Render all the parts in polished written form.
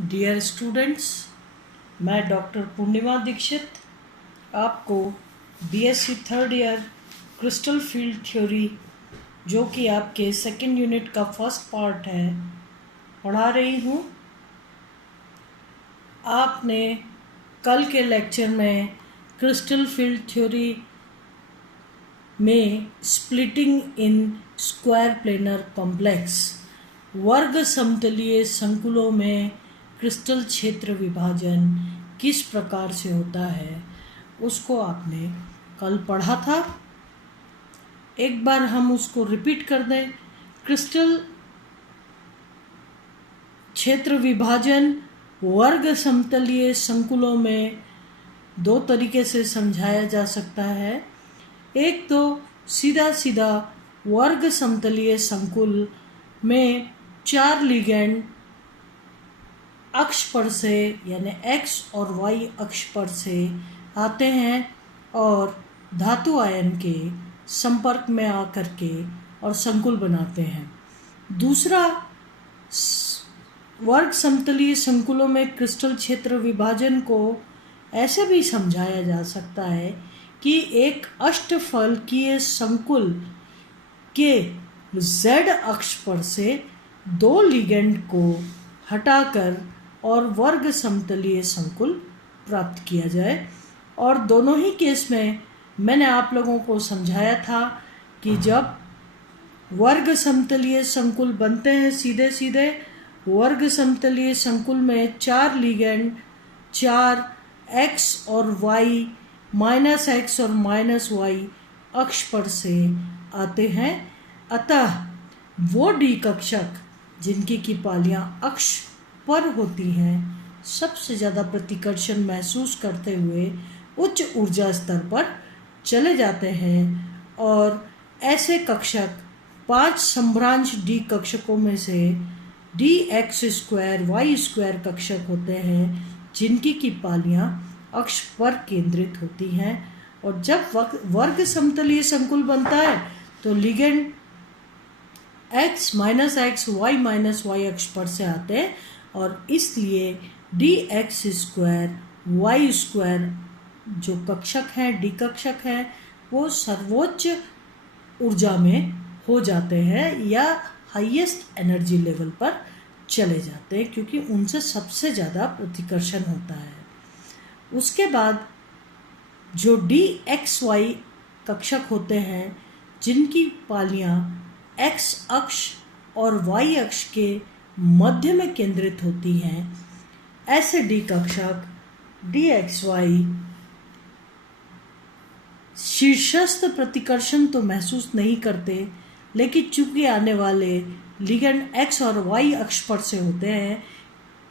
Dear students, मैं doctor पूर्णिमा दीक्षित आपको BSc third year crystal field theory, जो कि आपके सेकेंड यूनिट का फर्स्ट पार्ट है, पढ़ा रही हूँ। आपने कल के लेक्चर में क्रिस्टल फील्ड थ्योरी में splitting in square planar complex, वर्ग समतलीय संकुलों में क्रिस्टल क्षेत्र विभाजन किस प्रकार से होता है उसको आपने कल पढ़ा था। एक बार हम उसको रिपीट कर दें। क्रिस्टल क्षेत्र विभाजन वर्ग समतलीय संकुलों में दो तरीके से समझाया जा सकता है। एक तो सीधा सीधा वर्ग समतलीय संकुल में चार लिगेंड अक्ष पर से यानी x और y अक्ष पर से आते हैं और धातु आयन के संपर्क में आकर के और संकुल बनाते हैं। दूसरा, वर्ग समतलीय संकुलों में क्रिस्टल क्षेत्र विभाजन को ऐसे भी समझाया जा सकता है कि एक अष्टफलकीय संकुल के z अक्ष पर से दो लिगेंड को हटाकर और वर्ग समतलीय संकुल प्राप्त किया जाए। और दोनों ही केस में मैंने आप लोगों को समझाया था कि जब वर्ग समतलीय संकुल बनते हैं सीधे सीधे वर्ग समतलीय संकुल में चार लिगेंड, चार x और y, -x और -y अक्ष पर से आते हैं। अतः वो डी कक्षक जिनकी की पालियां अक्ष पर होती हैं सबसे ज़्यादा प्रतिकर्षण महसूस करते हुए उच्च ऊर्जा स्तर पर चले जाते हैं और ऐसे कक्षक 5 संभ्रांश डी कक्षकों में से dx²y² कक्षक होते हैं जिनकी की पालियां अक्ष पर केंद्रित होती हैं। और जब वर्ग समतलीय संकुल बनता है तो ligand x, -x, y, -y अक्ष पर से आते हैं और इसलिए dx² y² जो कक्षक है, डी कक्षक है, वो सर्वोच्च ऊर्जा में हो जाते हैं या हाईएस्ट एनर्जी लेवल पर चले जाते हैं क्योंकि उनसे सबसे ज़्यादा प्रतिकर्षण होता है। उसके बाद जो dxy कक्षक होते हैं जिनकी पालियां x अक्ष और y अक्ष के मध्य में केंद्रित होती हैं, ऐसे डी कक्षक dxy शीर्षस्थ प्रतिकर्षण तो महसूस नहीं करते, लेकिन चूंकि आने वाले लिगेंड x और y अक्ष पर से होते हैं,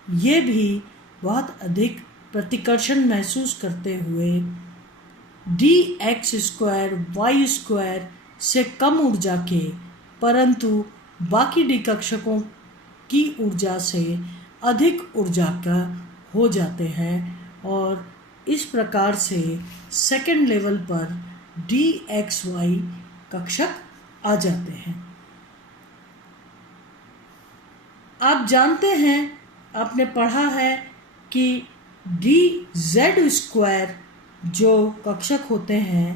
ये भी बहुत अधिक प्रतिकर्षण महसूस करते हुए dx² y² से कम ऊर्जा के परंतु बाकी डी कक्षकों की ऊर्जा से अधिक ऊर्जा का हो जाते हैं और इस प्रकार से सेकेंड लेवल पर dxy कक्षक आ जाते हैं। आप जानते हैं, आपने पढ़ा है कि dz² जो कक्षक होते हैं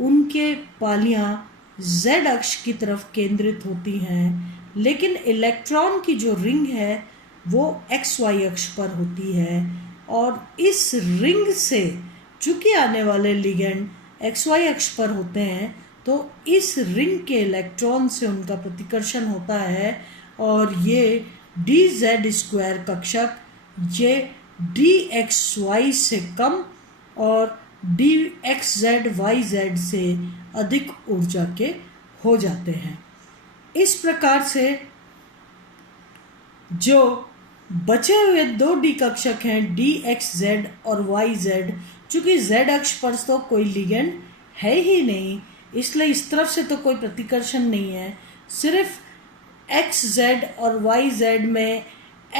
उनके पालियां z अक्ष की तरफ केंद्रित होती हैं, लेकिन इलेक्ट्रॉन की जो रिंग है वो xy अक्ष पर होती है और इस रिंग से चूंकि आने वाले लिगेंड xy अक्ष पर होते हैं तो इस रिंग के इलेक्ट्रॉन से उनका प्रतिकर्षण होता है और ये dz² कक्षक ये dxy से कम और dxz yz से अधिक ऊर्जा के हो जाते हैं। इस प्रकार से जो बचे हुए दो डी कक्षक हैं dxz और yz, चूंकि z अक्ष पर तो कोई लिगेंड है ही नहीं इसलिए इस तरफ से तो कोई प्रतिकर्षण नहीं है, सिर्फ xz और yz में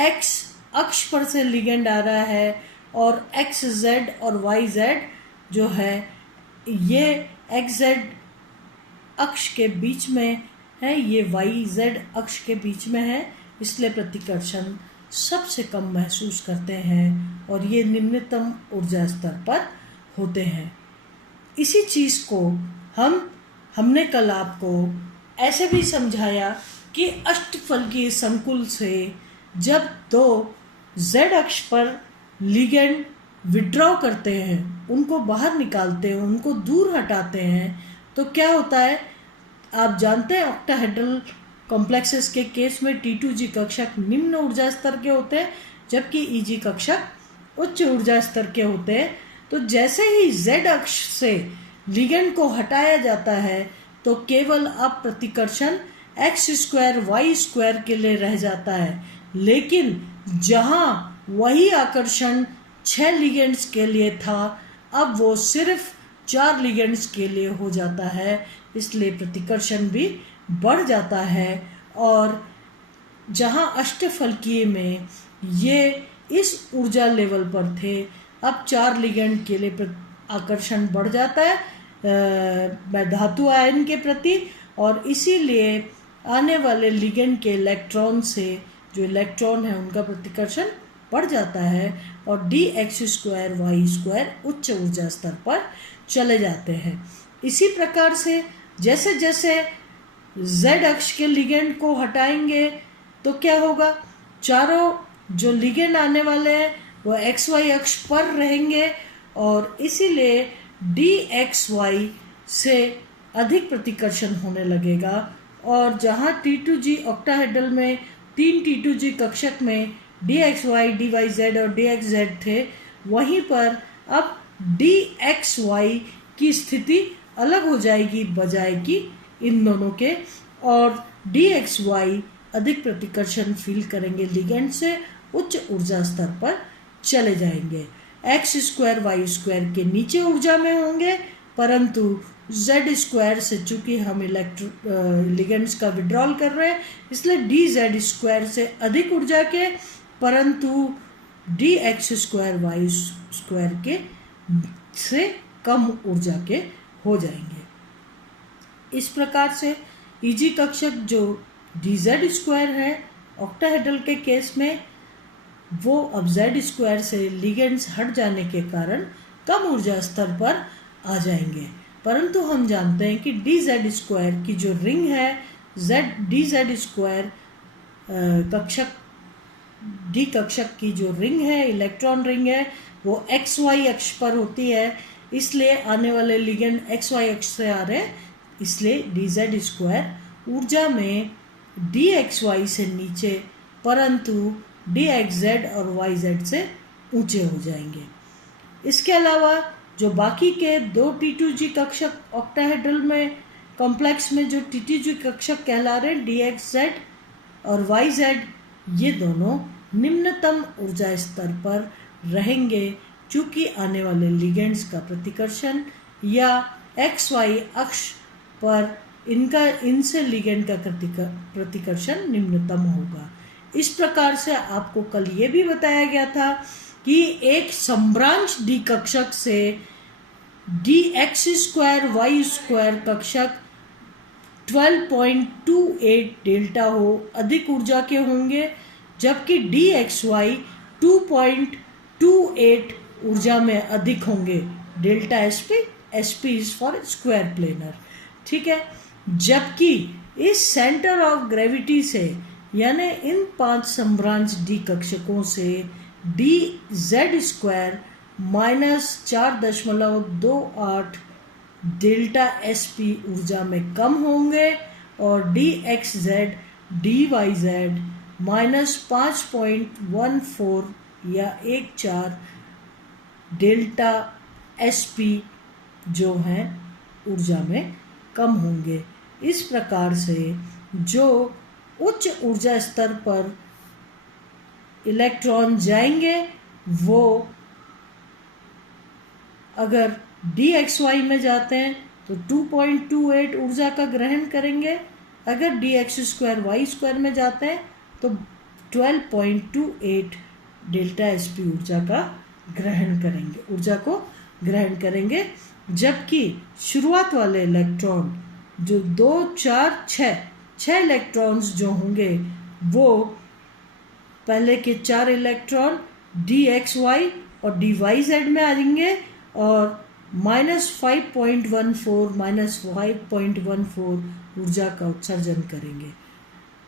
x अक्ष पर से लिगेंड आ रहा है और xz और yz जो है ये xz अक्ष के बीच में है, ये yz अक्ष के बीच में है, इसलिए प्रतिकर्षण सबसे कम महसूस करते हैं और ये निम्नतम ऊर्जा स्तर पर होते हैं। इसी चीज़ को हमने कल आपको ऐसे भी समझाया कि अष्टफलकीय संकुल से जब दो z अक्ष पर लिगेंड विड्रॉ करते हैं, उनको बाहर निकालते हैं, उनको दूर हटाते हैं, तो क्या होता है आप जानते हैं। ऑक्टाहेड्रल कॉम्प्लेक्सेस के केस में T2G कक्षक निम्न ऊर्जा स्तर के होते हैं, जबकि EG कक्षक उच्च ऊर्जा स्तर के होते हैं। तो जैसे ही z अक्ष से लिगेंड को हटाया जाता है तो केवल अब प्रतिकर्षण x² y² के लिए रह जाता है, लेकिन जहां वही आकर्षण 6 लिगेंड्स के लिए था, अब वो सिर्फ 4 लिगेंड्स के लिए हो जाता है। इसलिए प्रतिकर्षण भी बढ़ जाता है और जहां अष्टफलकीय में ये इस ऊर्जा लेवल पर थे, अब 4 लिगेंड के लिए आकर्षण बढ़ जाता है धातु आयन के प्रति, और इसीलिए आने वाले लिगेंड के इलेक्ट्रॉन से जो इलेक्ट्रॉन है उनका प्रतिकर्षण बढ़ जाता है और dx² y² उच्च ऊर्जा स्तर पर चले जाते हैं। इसी प्रकार से जैसे जैसे z अक्ष के लिगेंड को हटाएंगे तो क्या होगा, चारों जो लिगेंड आने वाले हैं वो xy अक्ष पर रहेंगे और इसीलिए dxy से अधिक प्रतिकर्षण होने लगेगा। और जहाँ T2G ऑक्टाहेड्रल में 3 T2G कक्षक में dxy dyz और dxz थे, वहीं पर अब dxy की स्थिति अलग हो जाएगी बजाय कि इन दोनों के, और dxy अधिक प्रतिकर्षण फील करेंगे लिगेंड से, उच्च ऊर्जा स्तर पर चले जाएंगे। x² y² के नीचे ऊर्जा में होंगे, परंतु z² से चूंकि हम लिगेंड्स का विड्रॉल कर रहे हैं इसलिए dz² से अधिक ऊर्जा के, परंतु dx² y² के से कम ऊर्जा के हो जाएंगे। इस प्रकार से EG कक्षक जो dz² है ऑक्टाहेड्रल के केस में, वो अब z² से लिगेंड्स हट जाने के कारण कम ऊर्जा स्तर पर आ जाएंगे। परंतु हम जानते हैं कि dz² की जो रिंग है, dz² कक्षक डी कक्षक की जो रिंग है, इलेक्ट्रॉन रिंग है, वो xy अक्ष पर होती है। इसलिए आने वाले लिगेंड xy अक्ष से आ रहे हैं, इसलिए dz² ऊर्जा में dxy से नीचे परंतु dxz और yz से ऊंचे हो जाएंगे। इसके अलावा जो बाकी के 2 T2G कक्षक ऑक्टाहेड्रल में कॉम्प्लेक्स में जो T2G कक्षक कहला रहे हैं, dxz और yz, ये दोनों निम्नतम ऊर्जा स्तर पर रहेंगे, चूंकि आने वाले लिगेंड्स का प्रतिकर्षण या xy अक्ष पर इनसे लिगेंड का प्रतिकर्षण निम्नतम होगा। इस प्रकार से आपको कल ये भी बताया गया था कि एक सम्भ्रांश डी कक्षक से dx² y² कक्षक 12.28 डेल्टा हो अधिक ऊर्जा के होंगे, जबकि dxy 2.28 ऊर्जा में अधिक होंगे। Delta sp is for square planar, ठीक है। जबकि इस सेंटर ऑफ ग्रेविटी से यानी इन 5 सम्भ्रांश डी कक्षकों से dz² -4.28 डेल्टा sp ऊर्जा में कम होंगे और dxz dyz -5.14 या 14 डेल्टा sp जो है ऊर्जा में कम होंगे। इस प्रकार से जो उच्च ऊर्जा स्तर पर इलेक्ट्रॉन जाएंगे वो अगर dxy में जाते हैं तो 2.28 ऊर्जा का ग्रहण करेंगे, अगर dx² y² में जाते हैं तो 12.28 डेल्टा sp ऊर्जा को ग्रहण करेंगे। जबकि शुरुआत वाले इलेक्ट्रॉन जो 2, 4, 6 इलेक्ट्रॉन्स जो होंगे वो पहले के 4 इलेक्ट्रॉन dxy और dyz में आ जाएंगे और -5.14 ऊर्जा का उत्सर्जन करेंगे।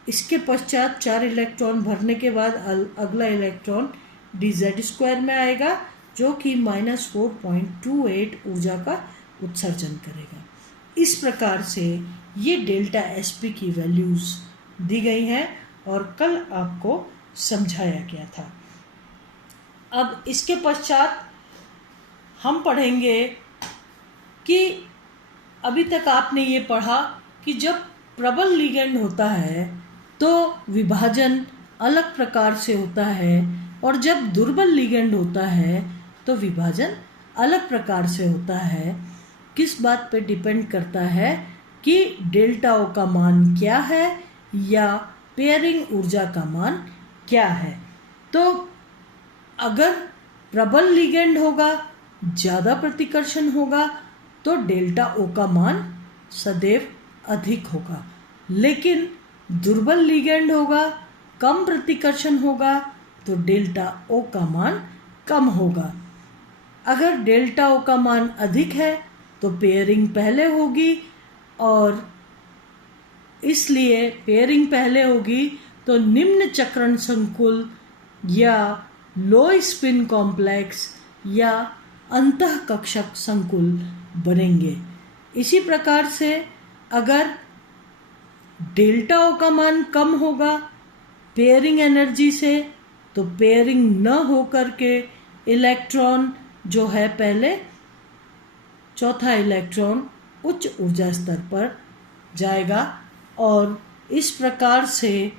इसके पश्चात 4 इलेक्ट्रॉन भरने के बाद अगला इलेक्ट्रॉन dz² में आएगा जो कि -4.28 ऊर्जा का उत्सर्जन करेगा। इस प्रकार से ये डेल्टा sp की वैल्यूज दी गई हैं और कल आपको समझाया गया था। अब इसके पश्चात हम पढ़ेंगे कि अभी तक आपने ये पढ़ा कि जब प्रबल लिगेंड होता है तो विभाजन अलग प्रकार से होता है और जब दुर्बल लिगेंड होता है तो विभाजन अलग प्रकार से होता है। किस बात पे डिपेंड करता है कि डेल्टा ओ का मान क्या है या पेयरिंग ऊर्जा का मान क्या है। तो अगर प्रबल लिगेंड होगा, ज़्यादा प्रतिकर्षण होगा तो डेल्टा ओ का मान सदैव अधिक होगा, लेकिन दुर्बल लिगेंड होगा, कम प्रतिकर्षण होगा तो डेल्टा ओ का मान कम होगा। अगर डेल्टा ओ का मान अधिक है तो पेयरिंग पहले होगी और इसलिए पेयरिंग पहले होगी तो निम्न चक्रण संकुल या लो स्पिन कॉम्प्लेक्स या अंतःकक्षक संकुल बनेंगे। इसी प्रकार से अगर डेल्टा ओ का मान कम होगा पेयरिंग एनर्जी से तो पेयरिंग न हो करके इलेक्ट्रॉन जो है पहले चौथा इलेक्ट्रॉन उच्च ऊर्जा स्तर पर जाएगा और इस प्रकार से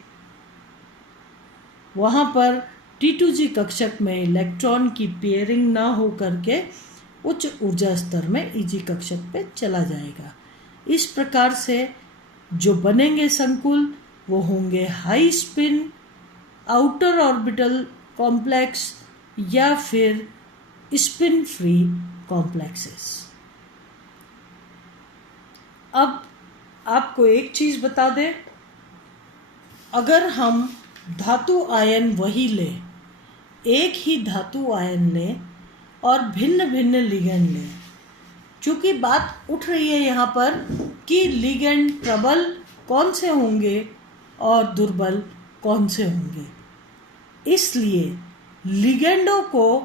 वहाँ पर T2G कक्षक में इलेक्ट्रॉन की पेयरिंग ना हो करके उच्च ऊर्जा स्तर में EG कक्षक पे चला जाएगा। इस प्रकार से जो बनेंगे संकुल वो होंगे high spin outer orbital complex या फिर स्पिन फ्री कॉम्प्लेक्सेस। अब आपको एक चीज बता दें, अगर हम धातु आयन वही लें, एक ही धातु आयन लें और भिन्न भिन्न लिगेंड लें, चूंकि बात उठ रही है यहाँ पर कि लिगेंड प्रबल कौन से होंगे और दुर्बल कौन से होंगे, इसलिए लिगेंडों को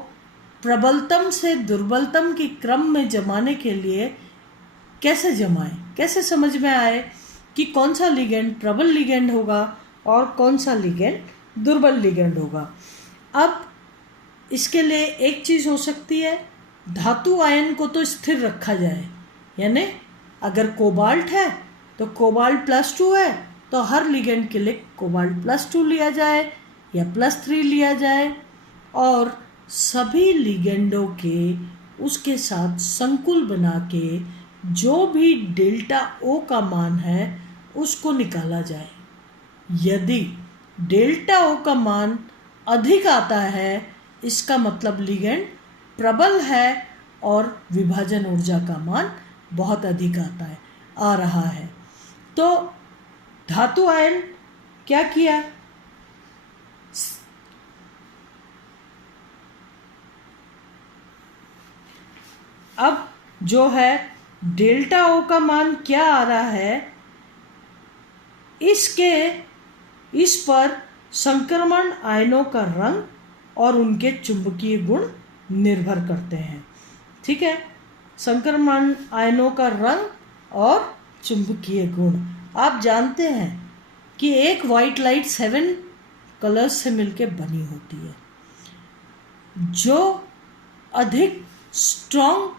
प्रबलतम से दुर्बलतम के क्रम में जमाने के लिए कैसे जमाएं, कैसे समझ में आए कि कौन सा लिगेंड प्रबल लिगेंड होगा और कौन सा लिगेंड दुर्बल लिगेंड होगा। अब इसके लिए एक चीज़ हो सकती है, धातु आयन को तो स्थिर रखा जाए, यानी अगर कोबाल्ट है तो कोबाल्ट +2 है तो हर लिगेंड के लिए कोबाल्ट +2 लिया जाए या +3 लिया जाए और सभी लिगेंडों के उसके साथ संकुल बना के जो भी डेल्टा ओ का मान है उसको निकाला जाए। यदि डेल्टा ओ का मान अधिक आता है इसका मतलब लिगेंड प्रबल है और विभाजन ऊर्जा का मान बहुत अधिक आ रहा है। तो धातु आयन क्या किया, अब जो है डेल्टा ओ का मान क्या आ रहा है, इस पर संक्रमण आयनों का रंग और उनके चुंबकीय गुण निर्भर करते हैं। ठीक है, संक्रमण आयनों का रंग और चुंबकीय गुण। आप जानते हैं कि एक वाइट लाइट 7 कलर्स से मिलकर बनी होती है। जो अधिक स्ट्रॉन्ग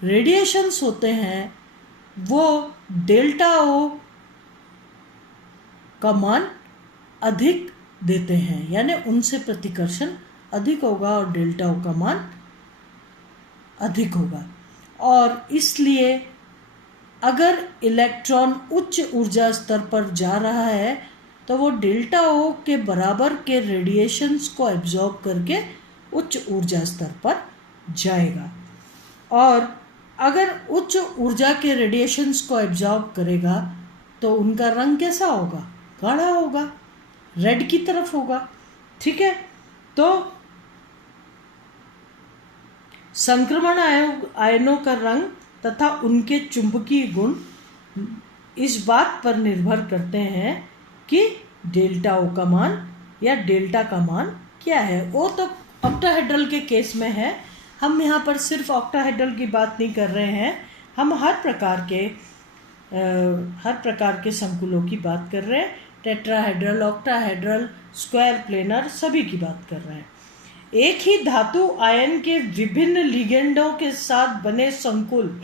रेडिएशंस होते हैं वो डेल्टा ओ का मान अधिक देते हैं, यानी उनसे प्रतिकर्षण अधिक होगा और डेल्टा ओ का मान अधिक होगा। और इसलिए अगर इलेक्ट्रॉन उच्च ऊर्जा स्तर पर जा रहा है तो वो डेल्टा ओ के बराबर के रेडिएशंस को एब्जॉर्ब करके उच्च ऊर्जा स्तर पर जाएगा, और अगर उच्च ऊर्जा के रेडिएशंस को एब्जॉर्ब करेगा तो उनका रंग कैसा होगा, गाढ़ा होगा, रेड की तरफ होगा। ठीक है। तो संक्रमण आयनों का रंग तथा उनके चुंबकीय गुण इस बात पर निर्भर करते हैं कि डेल्टा ओ का मान या डेल्टा का मान क्या है। वो तो ऑक्टाहेड्रल के केस में है, हम यहाँ पर सिर्फ ऑक्टाहेड्रल की बात नहीं कर रहे हैं, हम हर प्रकार के संकुलों की बात कर रहे हैं। टेट्राहेड्रल, ऑक्टाहेड्रल, स्क्वायर प्लेनर, सभी की बात कर रहे हैं। एक ही धातु आयन के विभिन्न लिगेंडों के साथ बने संकुल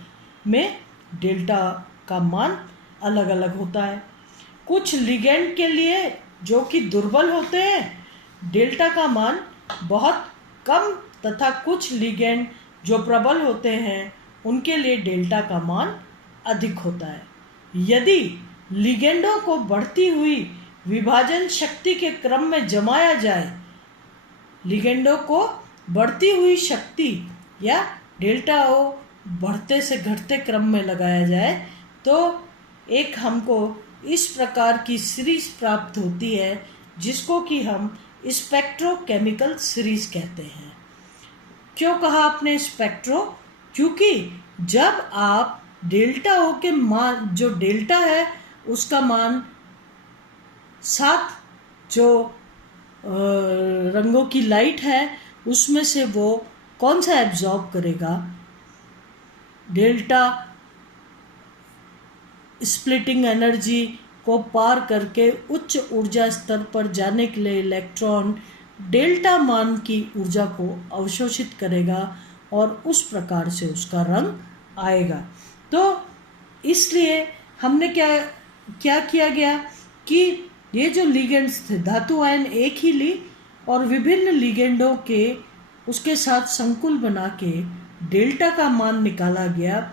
में डेल्टा का मान अलग अलग होता है। कुछ लिगेंड के लिए जो कि दुर्बल होते हैं डेल्टा का मान बहुत कम, तथा कुछ लिगेंड जो प्रबल होते हैं उनके लिए डेल्टा का मान अधिक होता है। यदि लिगेंडों को बढ़ती हुई विभाजन शक्ति के क्रम में जमाया जाए, लिगेंडों को बढ़ती हुई शक्ति या डेल्टा ओ बढ़ते से घटते क्रम में लगाया जाए, तो एक हमको इस प्रकार की सीरीज प्राप्त होती है जिसको कि हम स्पेक्ट्रोकेमिकल सीरीज कहते हैं। क्यों कहा आपने स्पेक्ट्रो? क्योंकि जब आप डेल्टा ओ के मान, जो डेल्टा है उसका मान 7 जो रंगों की लाइट है उसमें से वो कौन सा एब्जॉर्ब करेगा, डेल्टा स्प्लिटिंग एनर्जी को पार करके उच्च ऊर्जा स्तर पर जाने के लिए इलेक्ट्रॉन डेल्टा मान की ऊर्जा को अवशोषित करेगा और उस प्रकार से उसका रंग आएगा। तो इसलिए हमने क्या किया गया कि ये जो लिगेंड्स थे, धातु आयन एक ही ली और विभिन्न लिगेंडों के उसके साथ संकुल बना के डेल्टा का मान निकाला गया।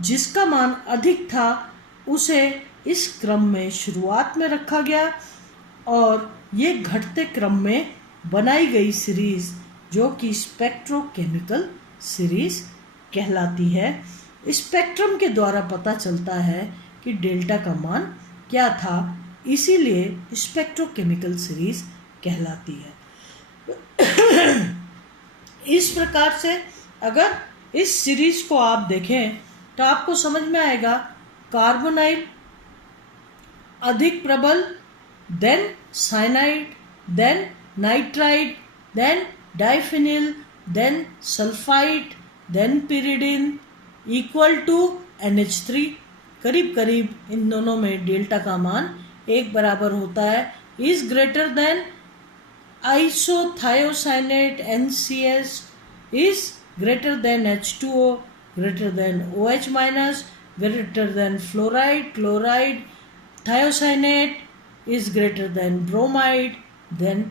जिसका मान अधिक था उसे इस क्रम में शुरुआत में रखा गया और ये घटते क्रम में बनाई गई सीरीज जो कि स्पेक्ट्रोकेमिकल सीरीज कहलाती है। स्पेक्ट्रम के द्वारा पता चलता है कि डेल्टा का मान क्या था, इसीलिए स्पेक्ट्रोकेमिकल सीरीज कहलाती है। इस प्रकार से अगर इस सीरीज को आप देखें तो आपको समझ में आएगा कार्बोनाइल अधिक प्रबल, then cyanide, then nitride, then diphenyl, then sulphide, then pyridine equal to NH3। करीब करीब इन दोनों में डेल्टा का मान एक बराबर होता है। Is greater than isothiocyanate NCS, is greater than H2O, greater than OH minus, greater than fluoride, chloride, thiocyanate is greater than bromide, then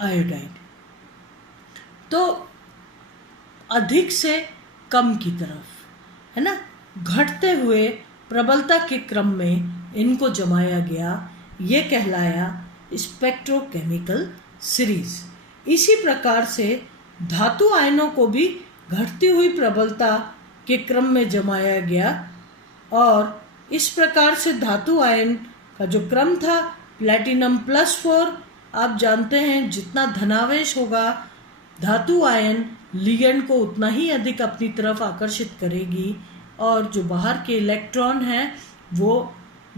iodide. तो अधिक से कम की तरफ है ना, घटते हुए प्रबलता के क्रम में इनको जमाया गया, ये कहलाया स्पेक्ट्रोकेमिकल सीरीज। इसी प्रकार से धातु आयनों को भी घटती हुई प्रबलता के क्रम में जमाया गया और इस प्रकार से धातु आयन का जो क्रम था प्लैटिनम +4, आप जानते हैं जितना धनावेश होगा धातु आयन लिगेंड को उतना ही अधिक अपनी तरफ आकर्षित करेगी और जो बाहर के इलेक्ट्रॉन हैं वो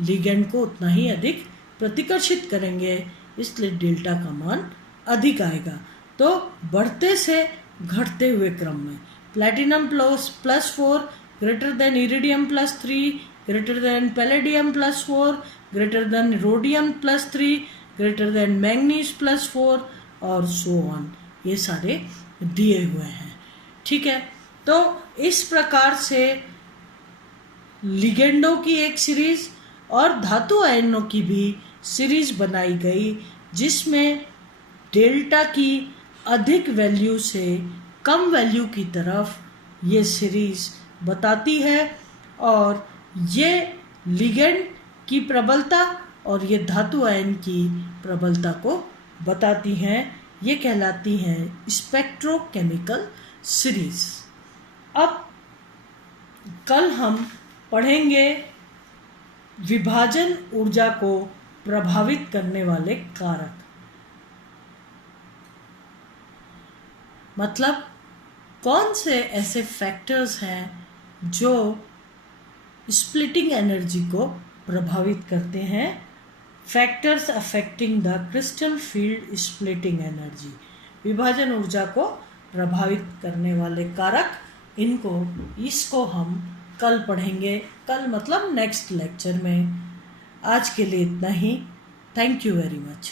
लिगेंड को उतना ही अधिक प्रतिकर्षित करेंगे, इसलिए डेल्टा का मान अधिक आएगा। तो बढ़ते से घटते हुए क्रम में platinum +4 greater than iridium +3, greater than palladium +4, greater than rhodium +3, greater than manganese +4 और सो ऑन, ये सारे दिए हुए हैं। ठीक है, तो इस प्रकार से लिगेंडों की एक सीरीज और धातु आयनों की भी सीरीज बनाई गई जिसमें डेल्टा की अधिक वैल्यू से कम वैल्यू की तरफ ये सीरीज बताती है और ये लिगेंड की प्रबलता और ये धातु आयन की प्रबलता को बताती हैं। ये कहलाती हैं स्पेक्ट्रोकेमिकल सीरीज। अब कल हम पढ़ेंगे विभाजन ऊर्जा को प्रभावित करने वाले कारक। मतलब कौन से ऐसे फैक्टर्स हैं जो स्प्लिटिंग एनर्जी को प्रभावित करते हैं। Factors affecting the crystal field splitting energy, विभाजन ऊर्जा को प्रभावित करने वाले कारक, इसको हम कल पढ़ेंगे। कल मतलब नेक्स्ट लेक्चर में। आज के लिए इतना ही। Thank you very much.